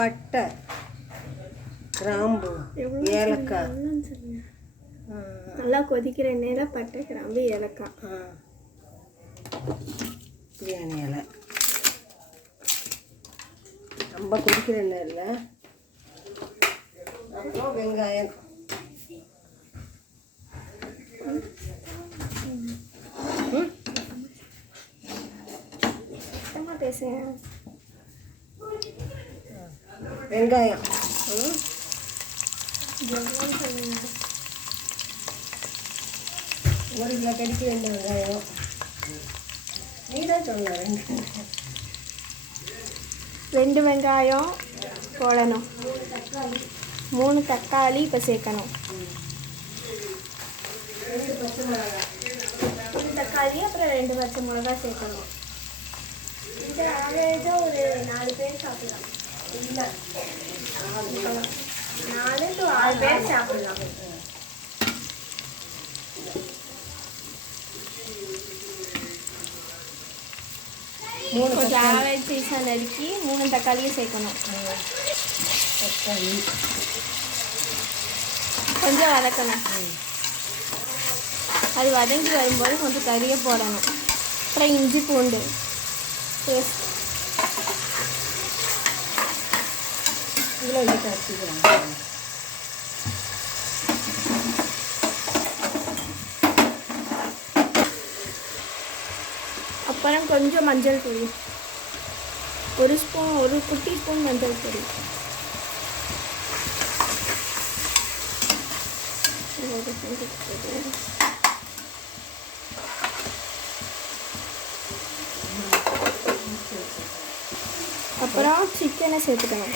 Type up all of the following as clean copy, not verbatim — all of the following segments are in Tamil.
பட்டை, கிராம்பு, ஏலக்காய். நல்லா கொதிக்கிற எண்ணெயில் பட்டை, கிராம்பு, ஏலக்காய், பிரியாணி இலை. ரொம்ப கொதிக்கிற எண்ணெய் இல்லை. அப்புறம் வெங்காயம், பேசுங்க. வெங்காயம் ஒரு கிலோ கடிக்க வேண்டிய வெங்காயம். நீ தான் சொன்ன 2 வெங்காயம் போடணும். 3 தக்காளி இப்போ சேர்க்கணும். 2 பச்சை மிளகாய். 3 தக்காளி அப்புறம் 2 பச்சை மிளகா சேர்க்கணும். இது ஆவரேஜாக ஒரு 4 பேர் சாப்பிடலாம். இல்லை 4 to 6 பேர் சாப்பிடலாம். கொஞ்சம் ஆவரேஜ் சைஸாக நறுக்கி 3 தக்காளியும் சேர்க்கணும். தக்காளி கொஞ்சம் வதக்கணும். அது வதங்கி வரும்போது கொஞ்சம் கறியை போடணும். அப்புறம் இஞ்சி பூண்டு பேஸ்ட் இதில் வச்சு அரைச்சிக்கலாம். அப்புறம் கொஞ்சம் மஞ்சள் பொடி, ஒரு குட்டி ஸ்பூன் மஞ்சள் பொடி. அப்புறம் சிக்கனை சேர்த்துக்கணும்.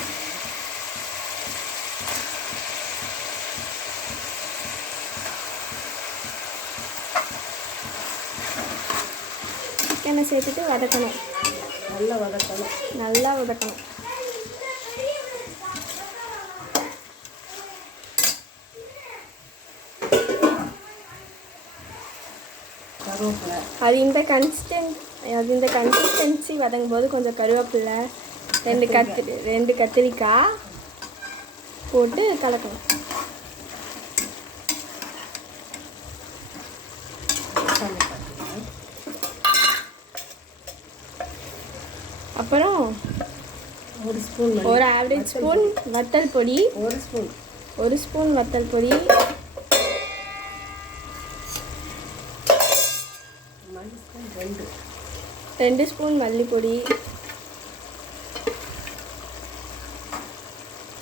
சிக்கனை சேர்த்துட்டு வதக்கணும். நல்லா வதக்கணும். கருவேப்பிலை. அது இந்த கன்சிஸ்டன்சி வதங்கும் போது கொஞ்சம் கருவேப்பிலை, 2 கத்திரிக்காய் போட்டு கலக்கணும். அப்புறம் ஒரு ஆவரேஜ் ஸ்பூன் வத்தல் பொடி, 1 ஸ்பூன் வத்தல் பொடி, 2 ஸ்பூன் மல்லிப்பொடி.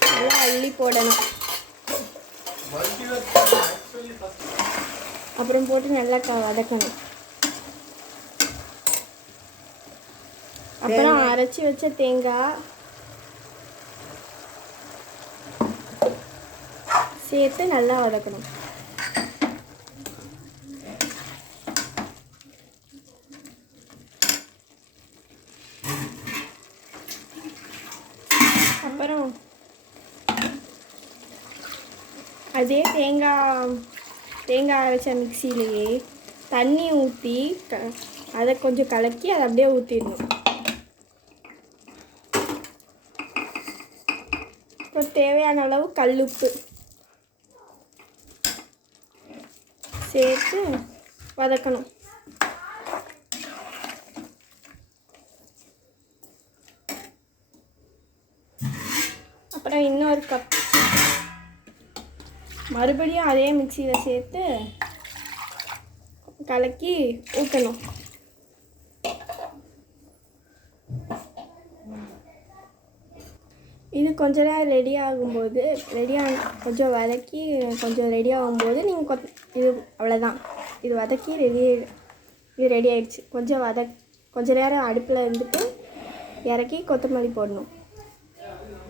நல்லா அள்ளி போடணும். அப்புறம் போட்டு நல்லா வதக்கணும். அப்புறம் அரைச்சி வச்ச தேங்காய் சேர்த்து நல்லா வதக்கணும். அப்புறம் அதே தேங்காய் அரைச்ச மிக்சியிலேயே தண்ணி ஊற்றி அதை கொஞ்சம் கலக்கி அதை அப்படியே ஊற்றிடணும். அப்புறம் தேவையான அளவு கல்லுப்பு சேர்த்து வதக்கணும். அப்புறம் இன்னொரு கப் மறுபடியும் அதே மிக்சியில் சேர்த்து கலக்கி ஊற்றணும். இது கொஞ்ச நேரம் கொஞ்சம் வதக்கி கொஞ்சம் ரெடி ஆகும்போது நீங்கள் இது அவ்வளோதான். இது வதக்கி இது ரெடி ஆகிடுச்சு. கொஞ்ச நேரம் அடுப்பில் இருந்துட்டு இறக்கி கொத்தமல்லி போடணும்.